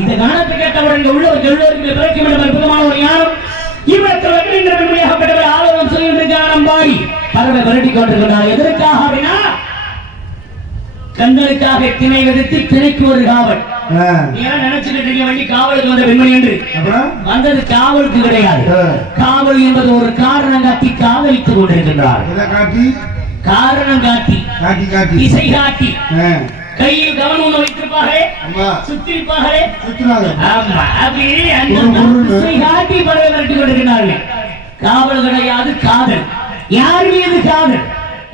இந்த கானத்தை கேட்டவர் இங்க உள்ளவருக்கு எல்லோருக்கும் பிறக்கும் என்ற அற்புதமான ஒரு ஞானம் இவரத்தில் வெற்றிங்கிற பெருமையாகப்பட்டவர் ஆலோசனை செய்கின்ற ஞானம் பாடி பறவை விரட்டி கொண்டிருக்கிறார். எதற்காக அப்படின்னா கண்களுக்காக திணை விடுத்து திணைக்கு ஒரு காவல். நினைச்சுக்கிட்டு வண்டி காவலுக்கு வந்த பெண்மணி என்று வந்தது காவலுக்கு கிடையாது. காவல் என்பது ஒரு காரணம் காட்டி காவலித்துக் கொண்டிருக்கின்றார். காரணம் காட்டி திசை காட்டி கையில் கவனம் ஒண்ணு வைத்திருப்பார்களே சுத்திருப்பார்களே திசை காட்டி பறவை விரட்டி கொண்டிருக்கிறார்கள். காவல் கிடையாது காதல். யார் மீது காதல்?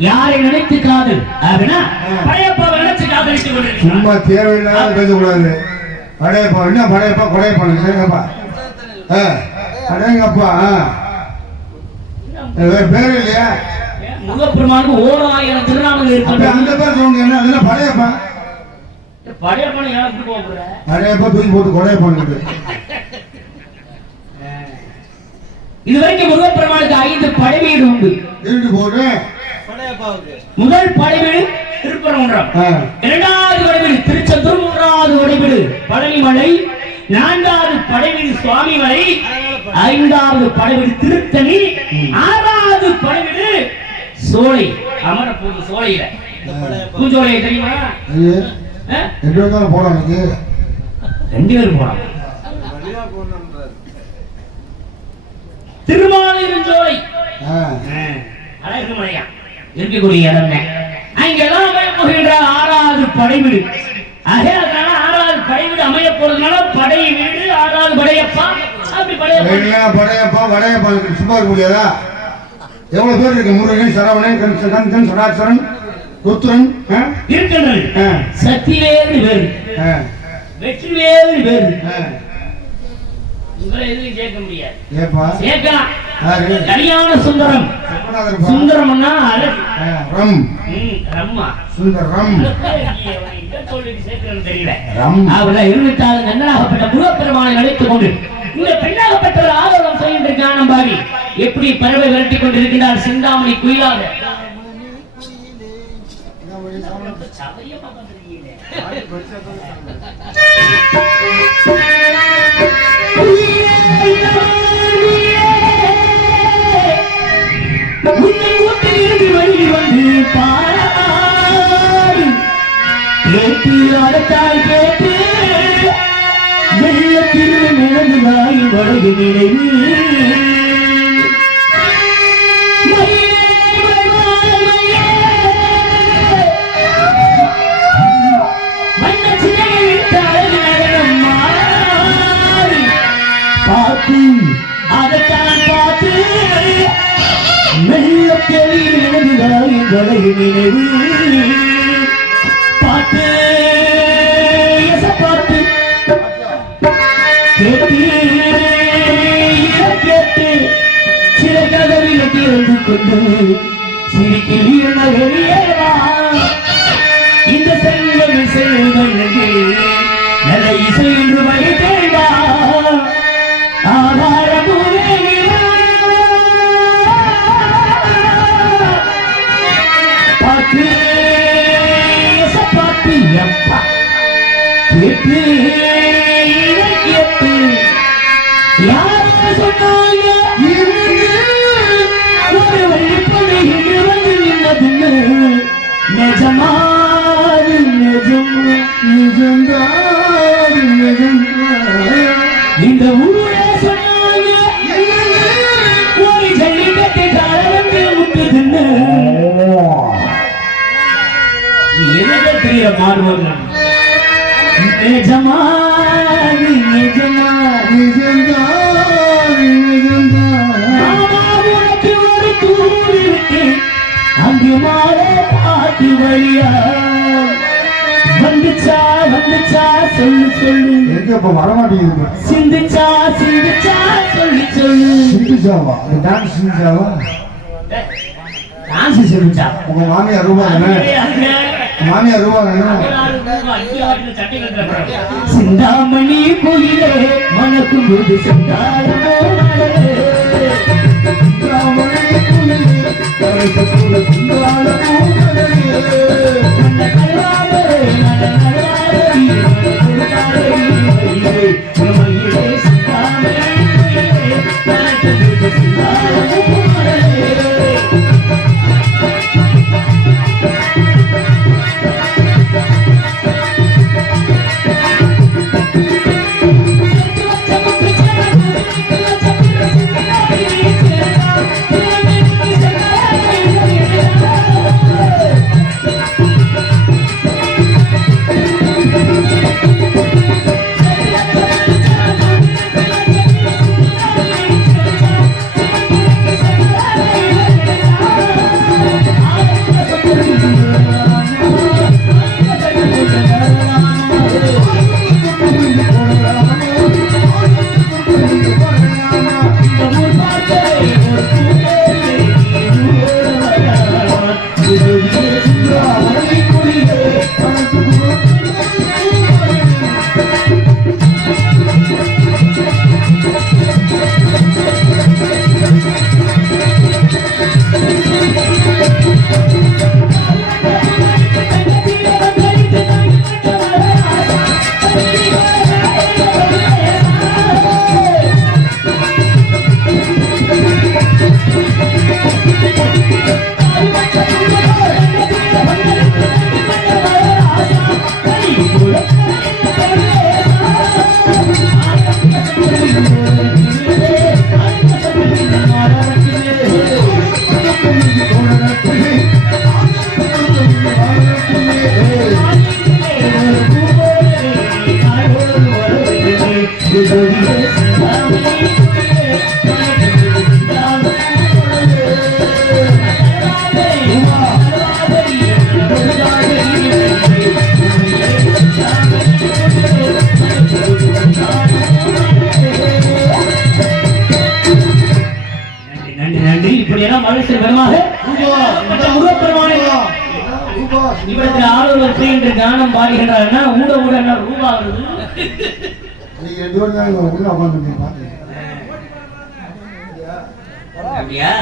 யாரை நினைத்து காதல் அப்படின்னா படையப்பாவை நினைச்சு காதலித்து கொண்டிருக்கிறார். சும்மா தேவையில்லாத பேசக்கூடாது. படையப்பா என்ன படையப்பா கொடையப்பா அடேங்கப்பா பேர் இல்லையா? முகப்பெருமானுக்கு 1000 திருநாமங்கள் இருக்கு. அந்த பேர் சொல்லுங்க. என்ன அதெல்லாம் படையப்பா படையப்பான்னு யாருக்கு போகிற படையப்பா தூக்கி போட்டு கொடையப்பான்னு இதுவரைக்கும் முருகப்பெருமானுக்கு 5 படைவீடு உண்டு. போட்டு முதல் படைவீடு திருப்பரங்குன்றம், இரண்டாவது படைவீடு திருச்செந்தூர், மூன்றாவது படைவீடு பழனிமலை, நான்காவது படைவீடு சுவாமிமலை, ஐந்தாவது படைவீடு திருத்தணி, ஆறாவது படைவீடு சோலை அமரப்பூர் சோலையில பூஞ்சோலையை தெரியுமா? போலாம் 2 பேரும் போலாம். திருமாலிருஞ்சோலை அழகு மலையா இருக்கக்கூடிய இடம் அங்கெல்லாம் போகின்ற 6வது படைவீடு. அதனால 6வது படைவீடு அமைய போறதுனால படை வீடு 6வது படையப்பா. அப்படி படையப்பா வடையப்பா சும்மா இருக்க முடியாதா? எவ்வளவு பேர் இருக்கு? முருகன், சரவணன், கந்தன், சடாச்சரன், ருத்ரன் இருக்கின்றது. சக்திவேறு வேறு, வெற்றிவேறு வேறு. உங்களை எதுவும் சேர்க்க முடியாது. சேர்க்கலாம். கல்யாண சுந்தரம். சுந்தரம்னா ரம்மா சுந்தரம் தெரியல. அவளை இருந்துட்டால் நன்னராகப்பட்ட முருகப்பெருமானை அழைத்துக் கொண்டு இந்த பெண்ணாகப்பட்ட ஆதரவு செய்கின்ற ஞானம் பாடி எப்படி பறவை விரட்டி கொண்டிருக்கிறார் சிந்தாமணி குயிலாக. கேட்டு கேட்டு வெள்ளத்தில் மிளகுதாய் வழகு நினைவு பார்த்து அதைத்தான் பார்த்து மெல்லத்தில் மிளகுதாய் வழகு நினைவு பாட்டு பாட்டு கேட்டு கேட்டு சில கதவில திறந்து கொண்டு சிரிக்கிறீர்கள் வெளியேறா இந்த செல்வம் செல்வனே நல்ல இசை என்று வைத்தேடா ஆதாரமுவே பாட்டு அப்பா கேட்டு கேட்டு யார் சொன்னாங்க ஒரு வழிப்படை இங்கு வந்து நின்னதுன்னு நிஜமாது நிஜம் நிஜம்தான் நிஜம்தான் இந்த ஊரே சொன்னாங்க ஒரு ஜல்லிக்கட்டு கால வந்து முட்டுதுன்னு எனக்கு தெரிய மாறுவது நிஜமாது நிஜமா நிஜம்தான் நிஜம்தான் உனக்கு ஒரு தூரி விட்டு அங்கு மாலை ஆட்டி வழியா வந்துச்சா வந்துச்சா சொல்லு சொல்லு எங்க வரமாட்டேங்குது சிந்திச்சா சிந்திச்சா சொல்லு சொல்லு சிந்திச்சாவா டான்ஸ் சிந்திச்சாவா டான்ஸ் சிந்திச்சா உங்க மாமியார் ரூபாங்க மாமியார் ரூபாங்க சிந்தாமணி குயிலே மனக்கு முது சிந்தாரமோ சிந்தாமணி குயிலே சிந்தாரமோ நல்ல கல்வாரே நல்ல கல்வாரே இப்படத்தில் ஆளுநர் எப்படி என்று கானம் பாடுகின்றாருன்னா ஊட ஊட என்ன ரூபா வருது. நீங்க 2 பேரும் தான் உள்ள உட்கார்ந்து பாத்தீங்க. அப்படியா?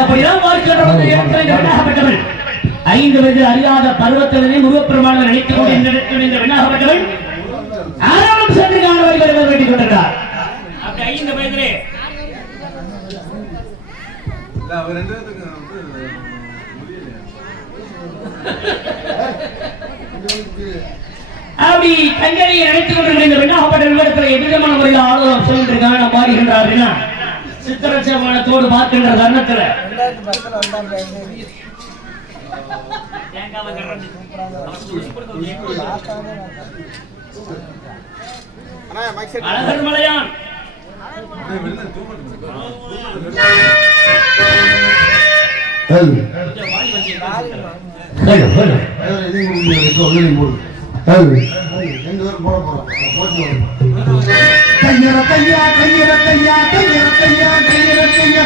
அப்படிதான் பார்க்கிறவர்கள் 5 வயது அறியாத பருவத்திலே முருகப்பெருமானை நினைத்துக் கொண்டு இந்த விண்ணாகப்பட்டவள் ஆறாம் சென்று காண வருகிறது வேண்டிக் கொண்டிருக்கிறார். அப்படி 5 வயதிலே அப்படி கங்கரையை நினைத்துக் கொண்டிருக்கிற இந்த விண்ணாகப்பட்ட விவரத்தில் எவ்விதமான முறையில் ஆளுநர் சென்று காண மாறுகின்றார்கள். சித்திரச்சமானத்தோடு பார்க்கின்ற தருணத்தில் அழகர் மலையான் கையற கையா கையற கையா கையற கையா கையற கையா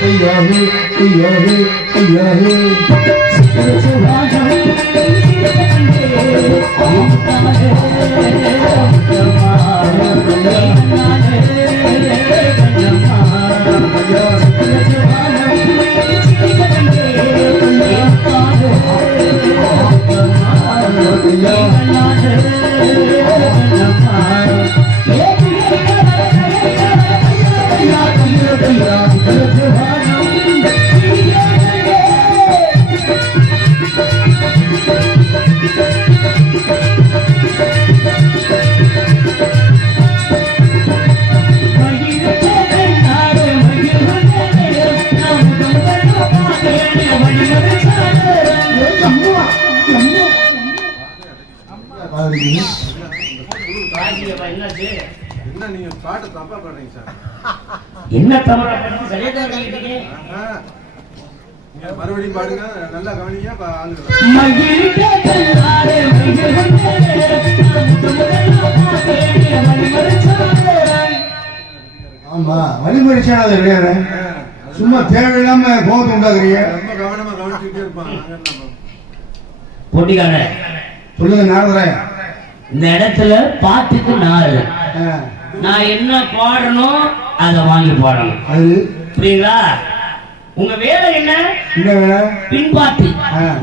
கையாஹே கையாஹே கையாஹே என்ன தவறா மறுபடியும் பாடுங்க, நல்லா கவனிங்க. ஆமா வழிமுறை சேனல் கிடையாது, சும்மா தேவையில்லாம கோபத்தை உண்டாக்குறீங்க. ரொம்ப கவனமா கவனிச்சுட்டே இருப்பாங்க. பொட்டிக்கான சொல்லுங்க நாரதராய. இந்த இடத்துல பாட்டுக்கு நாலு நான் என்ன பாடணும் அதை வாங்கி பாடணும். அது புரியுங்களா? உங்க வேலை என்ன? என்ன வேலை? பின்பாட்டு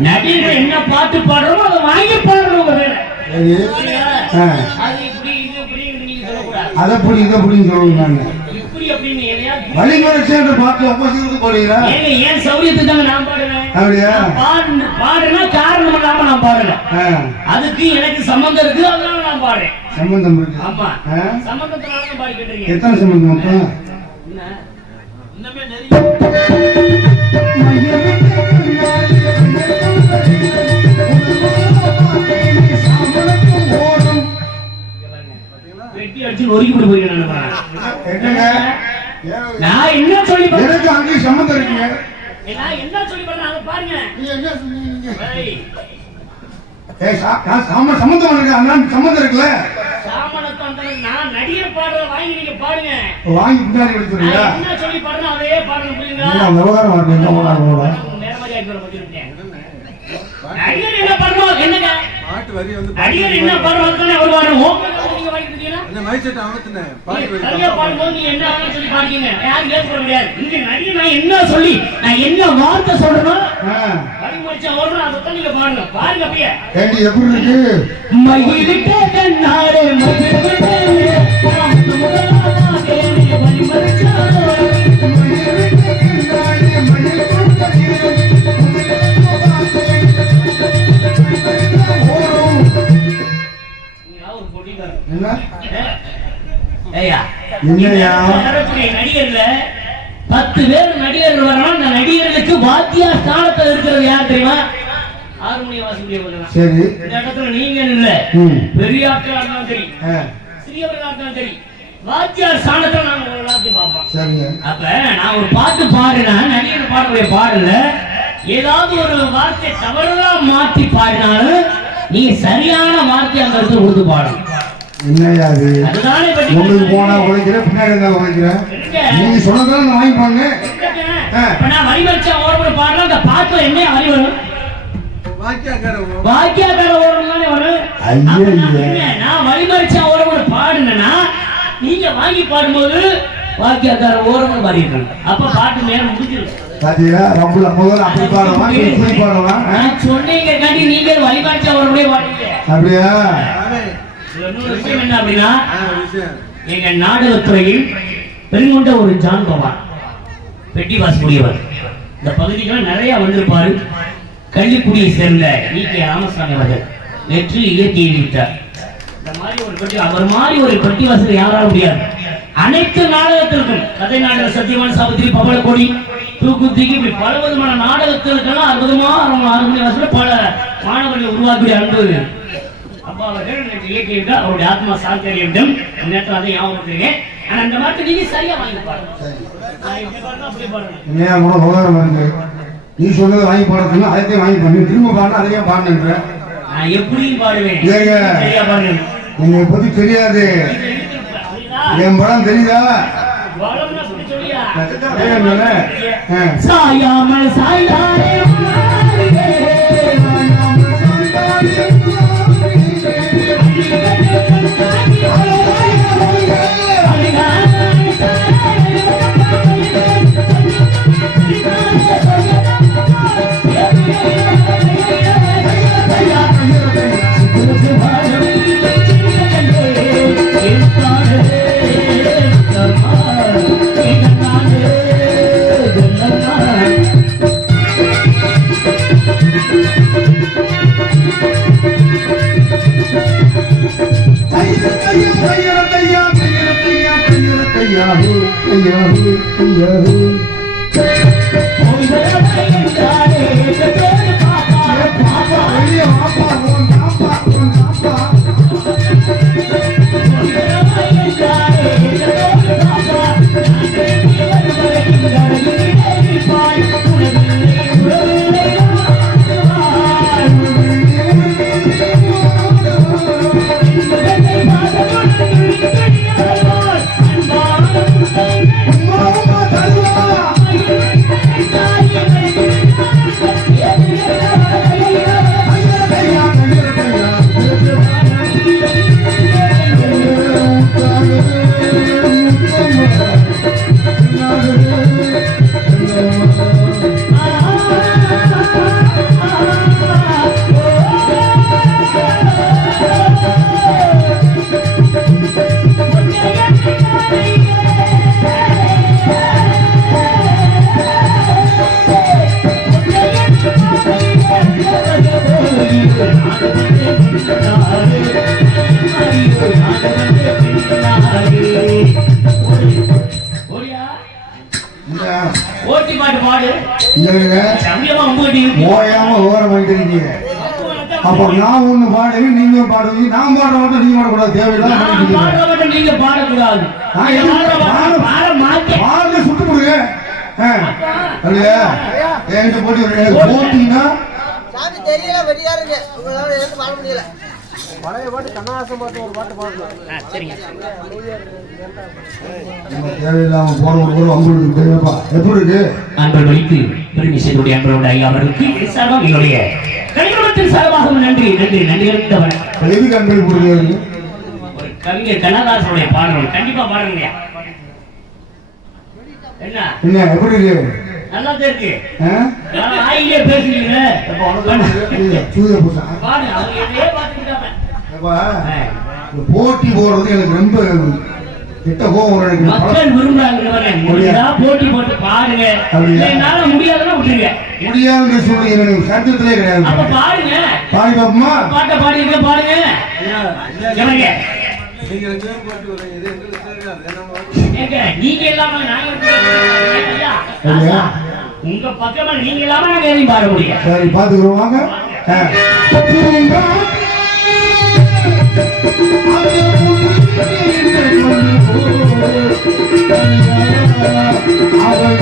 நடிகர் என்ன பாட்டு பாடுறோமோ அதை வாங்கி பாடணும். உங்க வேலை அது இப்படி இது இப்படின்னு நீங்க சொல்லக்கூடாது. அதை புடி இதை புடின்னு சொல்லுங்க. நாங்க இப்படி அப்படின்னு வழிமுறை சேர்ந்து பாட்டு ஒப்பசிக்கிறது போறீங்களா? ஏங்க ஏன் சௌரியத்துக்கு தாங்க நான் பாடுறேன். அப்படியா? பாடுனா காரணம் இல்லாம நான் பாடுறேன். அதுக்கு எனக்கு சம்பந்தம் இருக்கு, அதனால நான் பாடுறேன். சம்பந்தம் இருக்கு? ஆமா, சம்பந்தத்தினால பாடிக்கிட்டு இருக்கீங்க. எத்தனை சம்பந்தம் மொத்தம்? இன்னமே நிறைய வெட்டி அடிச்சு நொறுக்கி போட்டு போயிருக்கேன். நான் என்ன சொல்லி எனக்கு அங்கேயும் சம்பந்தம் இருக்குங்க. நான் என்ன சொல்லி பண்ண பாருங்க. சம்பந்தம் இருக்கு, சம்பந்தம் இருக்குல்ல. நான் நடிகர் பாடுற வாங்கி நீங்க பாடுங்க. வாங்கி பின்னாடி எடுத்துருங்க. என்ன சொல்லி பாடுறோம் அதையே பாடுங்க. புரியுங்களா? விவகாரம் நேர மாதிரி ஆகி வந்துட்டேன். நடிகர் என்ன பாடுறோம்? என்னங்க பாட்டு வரி வந்து நடிகர் என்ன பாடுறோம் அவர் பாடுறோம். நீங்க வாங்கிட்டு மைசெட் அமத்துனேன். சரியா பாடும்போது நீங்க என்ன சொல்லி பாடுறீங்க? யாரும் கேட்க முடியாது. இங்க நடிகர் நான் என்ன சொல்லி நான் என்ன வார்த்தை சொல்றேன் வழிமுறைச்சா ஓடுறோம், அதை நீங்க பாடுங்க. பாருங்க அப்படியே. எப்படி இருக்கு? மகிழ்கிட்ட கண்ணாரே மகிழ்கிட்ட நடிகர்ல 10 பேர் நடிகர்கள் வரணும். அந்த நடிகர்களுக்கு வாத்தியார் ஸ்தானத்தில் இருக்கிறது யார் தெரியுமா? ஹார்மோனியம் வாசிக்கக்கூடிய. சரி, இந்த இடத்துல நீங்க இல்ல, பெரிய ஆட்களா இருந்தாலும் சரி, சிறியவர்களா இருந்தாலும் சரி, வாத்தியார் ஸ்தானத்துல நாங்க எல்லாத்தையும் பார்ப்போம். அப்ப நான் ஒரு பாட்டு பாடுனா நடிகர் பாடக்கூடிய பாடல ஏதாவது ஒரு வார்த்தை தவறுதா மாற்றி பாடினாலும் நீ சரியான வார்த்தை அந்த இடத்துல கொடுத்து பாடணும். என்னையா அது அதுதானே பட்டி உங்களுக்கு போனா உழைக்கிற பின்னாடி இருந்தாலும் உழைக்கிறேன் நீங்க சொன்னதால நான் வாங்கி பாருங்க நான் வரி வச்சா ஓரணும் பாடுறேன் அந்த பாட்டுல என்ன வரி வரும் வாக்கியாக்கார ஓரணும் தானே வரும் நான் வரி வச்சா ஓரணும் பாடுனா நீங்க வாங்கி பாடும்போது வாக்கியாக்கார ஓரணும் பாடிருக்கணும் அப்ப பாட்டு நேரம் முடிஞ்சிடும் பாத்தியா ரொம்ப முதல்ல அப்படி பாடுவான் இப்படி பாடுவான் சொன்னீங்க காட்டி நீங்க வரி வச்சா ஓரணும் பாடுங்க அப்படியா இன்னொரு விஷயம் என்ன அப்படின்னா எங்க நாடகத்துறையில் பெருங்கொண்ட ஒரு ஜான் பவான் பெட்டி வாசக்கூடியவர் இந்த பகுதிகள் நிறைய வந்திருப்பாரு. கள்ளிக்குடியை சேர்ந்த ஈகே ராமசாமி அவர்கள் நேற்று இயற்கையை விட்டார். இந்த மாதிரி ஒரு பெட்டி அவர் மாதிரி ஒரு பெட்டி வாசல் யாராலும் முடியாது. அனைத்து நாடகத்திற்கும் கதை நாடக சத்தியமான சாவித்திரி பவளக்கோடி தூக்குத்திக்கு இப்படி பல விதமான நாடகத்திற்கெல்லாம் அற்புதமா பல மாணவர்களை உருவாக்கிய அன்பு அப்பா அவர்கள் இயற்கை அவருடைய ஆத்மா சாந்தரியம் நேரத்தில் அதை ஞாபகம். ஆனா அந்த மாதிரி நீங்க சரியா வாங்கி பாருங்க. நீ சொன்னதை வாங்கி பாடுறதுன்னா அதையும் வாங்கி பண்ணி திரும்ப பாடுனா அதையும் பாடுன்ற நான் எப்படியும் பாடுவேன். என்னை பத்தி தெரியாது என் படம் தெரியுதா சாயாமல் சாயாரே ஓட்டி பாட்டு பாடு ஓயாம ஓரம் வாங்கிட்டு அப்ப நான் ஒண்ணு பாடுவேன் நீங்க பாடுவீங்க நான் பாட மாட்டேன் நீங்க பாடக்கூடாது தேவையில்லை நீங்க பாடக்கூடாது பாடுங்க சுட்டு கொடுங்க அப்படியா என்கிட்ட போட்டு போட்டீங்கன்னா தெரியல வெடியாருங்க உங்களால எனக்கு பாட முடியல பழைய பாட்டு கண்ணாசம் பாட்டு ஒரு பாட்டு பாடலாம். சரிங்க தேவையில்லாம போன ஒரு உங்களுக்கு தேவைப்பா எப்படி இருக்கு அன்பர் வைத்து பெருமை செய்துடைய அன்பரோட ஐயா அவர்களுக்கு சார்பாக எங்களுடைய கலைஞரத்தின் சார்பாக நன்றி நன்றி நன்றி இருந்தவன் எதுக்கு அன்பை கொடுக்குறது ஒரு கவிஞர் கண்ணதாசனுடைய பாடல் கண்டிப்பா பாடுங்க. என்ன என்ன எப்படி இருக்கு நல்லா இருக்கு ஆயிலே பேசுறீங்க பாடு அவங்க என்னையே பார்த்துக்கிட்டாங்க. போட்டி போடுறது எனக்கு ரொம்ப கிட்ட கோவம் மக்கள் விரும்புறாங்க போட்டி போட்டு பாருங்க என்னால முடியாதுன்னா விட்டுருங்க முடியாதுன்னு சொல்லுங்க எனக்கு சட்டத்திலே கிடையாது அப்ப பாருங்க பாடி பாப்போமா பாட்டை பாடிங்க பாருங்க நீங்க இல்லாம உங்க பக்கமா நீங்க இல்லாம நாங்க எதையும் பாட முடியும். சரி பாத்துக்கிறோம் வாங்க அவள்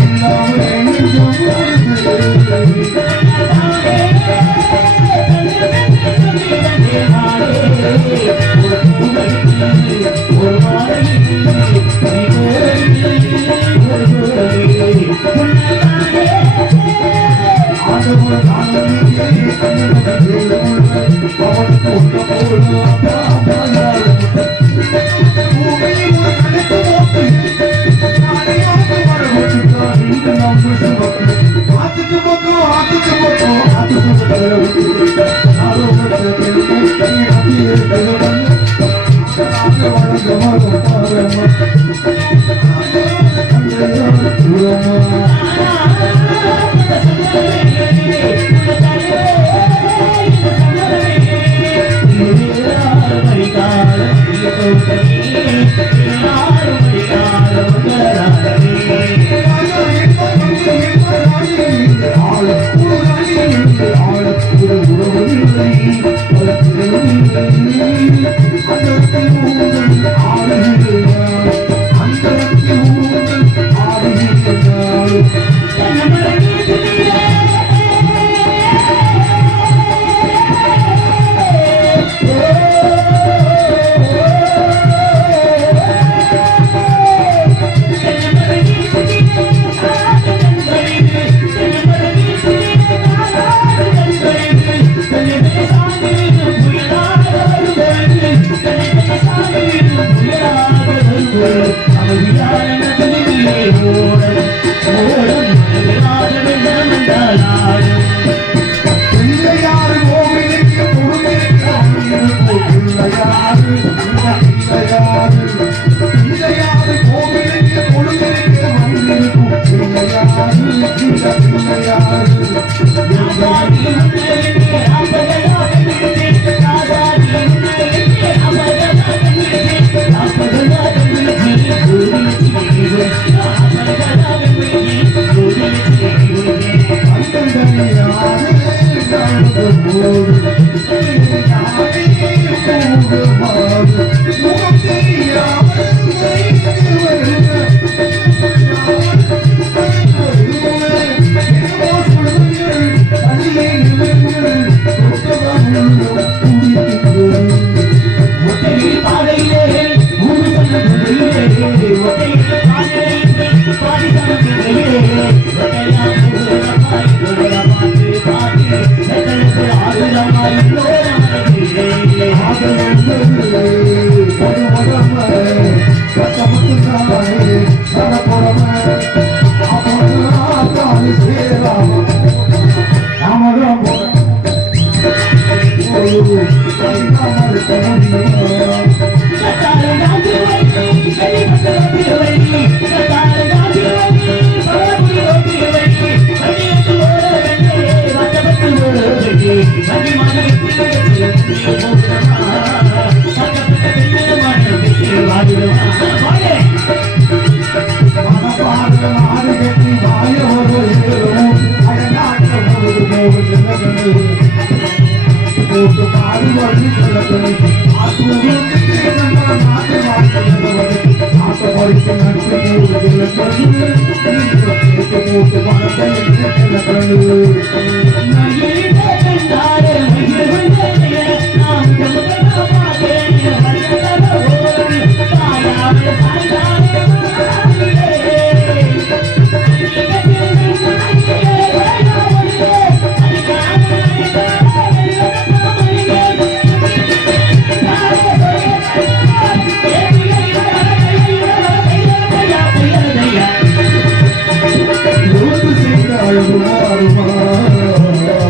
Aruma, aruma,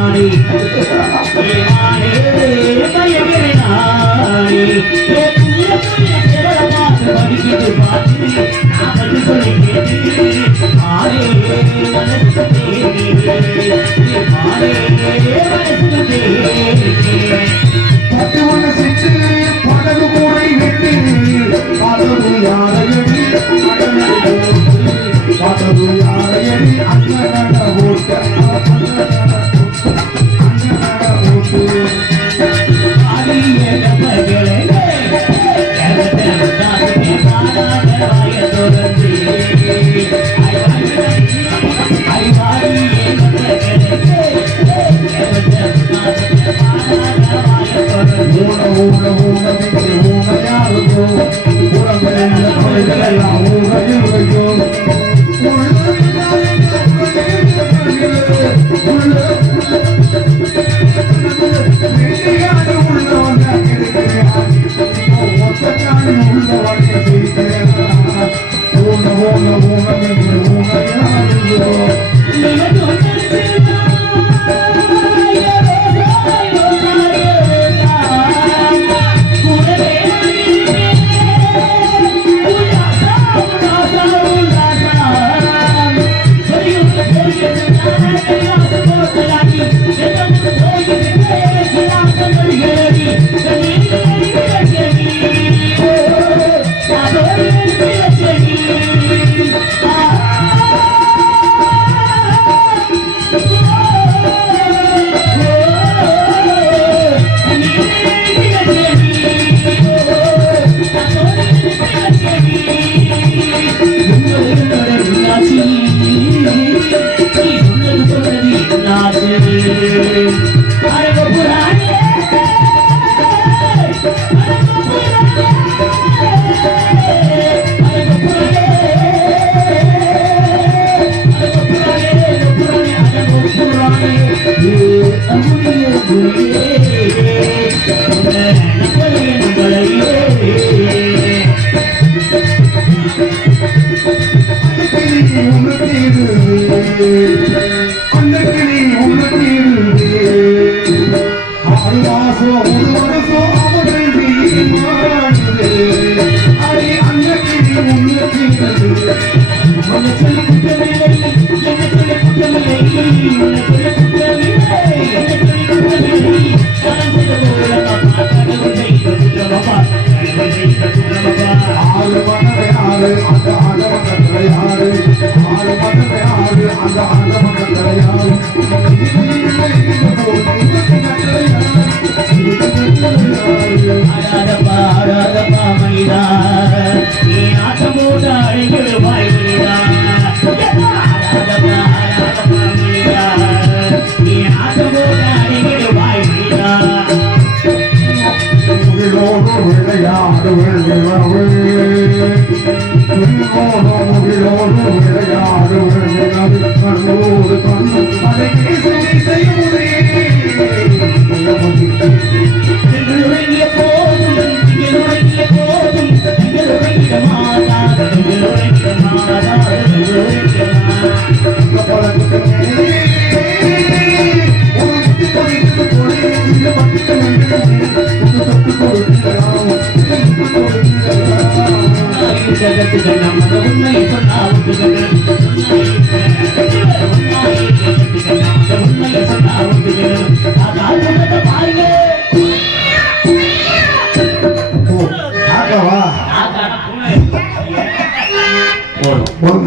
நானே மானே பயங்கர நானே புள்ள புள்ள செவல பார்த்து படிக்கிட்டு பார்த்து நான் வந்து சொல்லி கேட்டு மானே மனசு தேடி மானே மனசு தேடி பட்டு மனசிட்டு படகு கூடை வெட்டி படகு யாரையடி படகு யாரையடி அண்ணனட ஓட்ட அண்ணனட ஓட்டு ஆதியே கபகளே கரதே பாடாதவாய தொடர்ந்து ஐ வாரியே கபகளே ஊன ஊன ஊன விட்டு ஊன யாருக்கோ உறவுகளில் கொலைகளெல்லாம் ஊரையில் வைக்கோ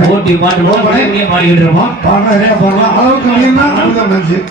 ஓட்டி பாட்டு பாடிக்கிட்டு இருக்கோம். பாடலாம் அளவுக்கு அதிகம்னா அதுதான் மனுஷன்.